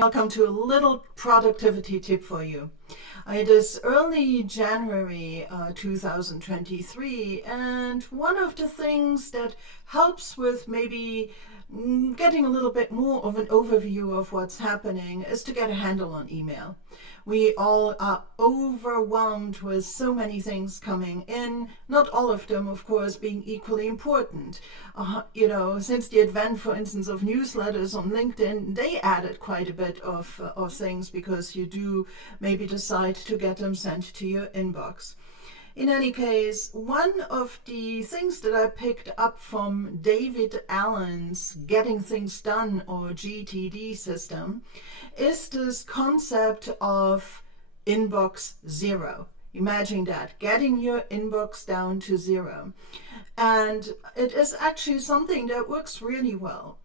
Welcome to a little productivity tip for you. It is early January 2023, and one of the things that helps with maybe getting a little bit more of an overview of what's happening is to get a handle on email. We all are overwhelmed with so many things coming in, not all of them, of course, being equally important. Since the advent, for instance, of newsletters on LinkedIn, they added quite a bit of things because you do maybe decide to get them sent to your inbox. In any case, one of the things that I picked up from David Allen's Getting Things Done or GTD system is this concept of inbox zero. Imagine that, getting your inbox down to zero. And it is actually something that works really well.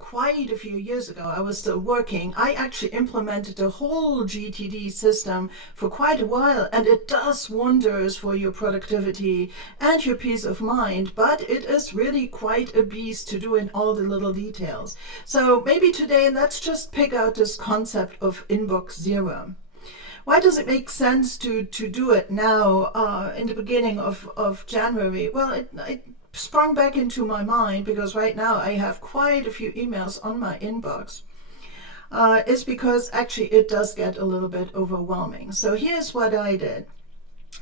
Quite a few years ago, I was still working. I actually implemented the whole GTD system for quite a while, and it does wonders for your productivity and your peace of mind, but it is really quite a beast to do in all the little details. So maybe today, let's just pick out this concept of inbox zero. Why does it make sense to do it now in the beginning of January? Well, it sprung back into my mind because right now I have quite a few emails on my inbox. Is because actually it does get a little bit overwhelming. So here's what I did.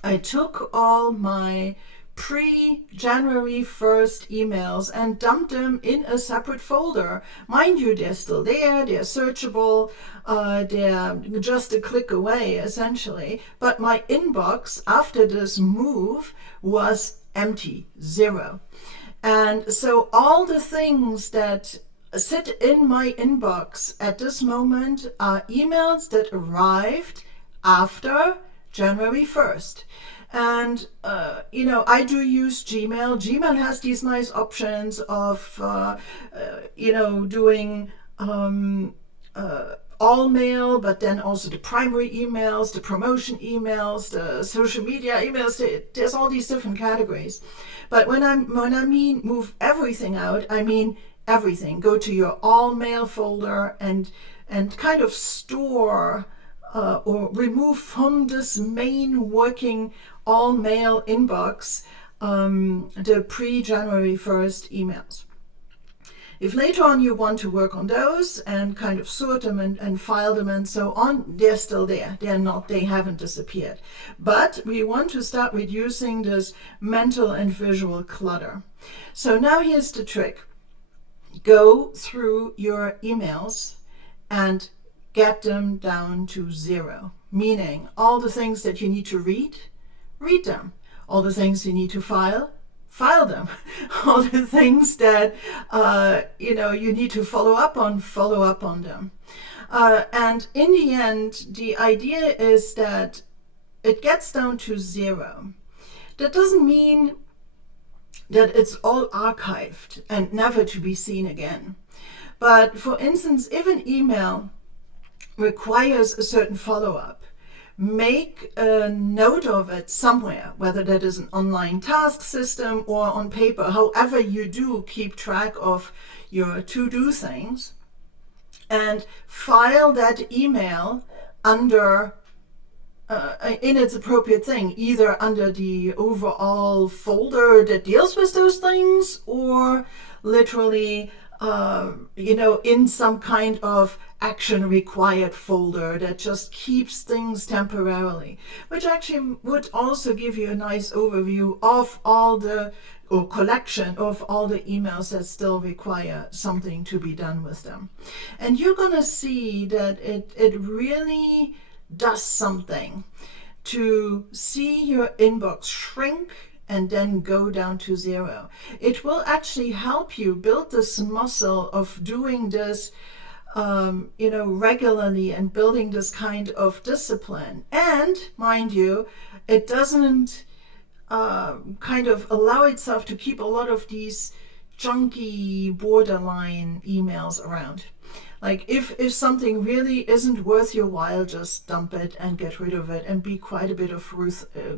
I took all my pre-January 1st emails and dumped them in a separate folder. Mind you, they're still there, they're searchable, they're just a click away essentially. But my inbox after this move was empty, zero. And so all the things that sit in my inbox at this moment are emails that arrived after January 1st. And, I do use Gmail. Gmail has these nice options of, doing all mail, but then also the primary emails, the promotion emails, the social media emails. There's all these different categories. But when I mean move everything out, I mean everything. Go to your all mail folder and kind of store or remove from this main working all mail inbox the pre-January 1st emails. If later on you want to work on those and kind of sort them and file them and so on, they're still there. They haven't disappeared. But we want to start reducing this mental and visual clutter. So now here's the trick. Go through your emails and get them down to zero. Meaning all the things that you need to read them. All the things you need to file them. All the things that you need to follow up on them. And in the end, the idea is that it gets down to zero. That doesn't mean that it's all archived and never to be seen again. But for instance, if an email requires a certain follow-up, make a note of it somewhere, whether that is an online task system or on paper, however you do keep track of your to-do things, and file that email under in its appropriate thing, either under the overall folder that deals with those things or literally in some kind of action required folder that just keeps things temporarily, which actually would also give you a nice overview of all the or collection of all the emails that still require something to be done with them. And you're going to see that it really does something to see your inbox shrink and then go down to zero. It will actually help you build this muscle of doing this regularly and building this kind of discipline. And mind you, it doesn't kind of allow itself to keep a lot of these junky, borderline emails around. Like if something really isn't worth your while, just dump it and get rid of it, and be quite a bit of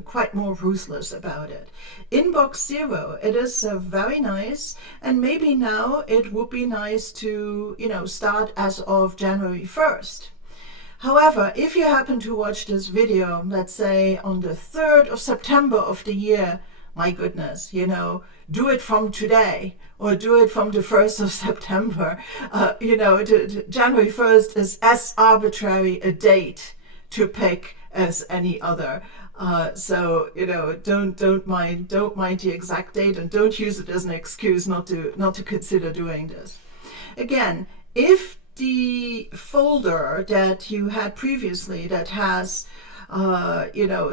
quite more ruthless about it. Inbox zero, it is very nice, and maybe now it would be nice to start as of January 1st. However, if you happen to watch this video, let's say on the 3rd of September of the year, my goodness, do it from today or do it from the 1st of September. January 1st is as arbitrary a date to pick as any other. So don't mind the exact date, and don't use it as an excuse not to consider doing this. Again, if the folder that you had previously that has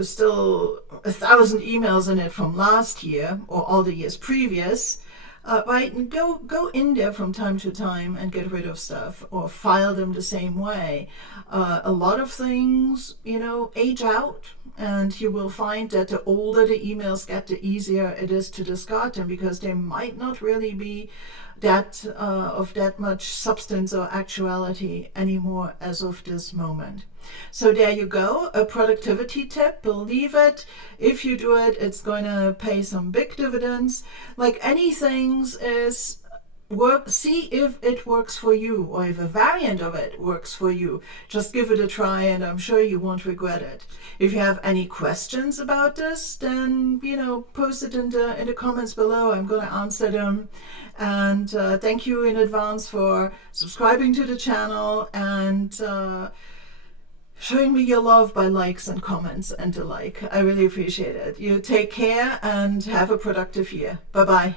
still 1,000 emails in it from last year or all the years previous, right, go in there from time to time and get rid of stuff or file them the same way. A lot of things, age out, and you will find that the older the emails get, the easier it is to discard them, because they might not really be of that much substance or actuality anymore as of this moment. So there you go, a productivity tip. Believe it, if you do it, it's going to pay some big dividends. Like any things is see if it works for you, or if a variant of it works for you. Just give it a try, and I'm sure you won't regret it. If you have any questions about this, then post it in the comments below. I'm going to answer them. And thank you in advance for subscribing to the channel and showing me your love by likes and comments and the like. I really appreciate it. You take care and have a productive year. Bye-bye.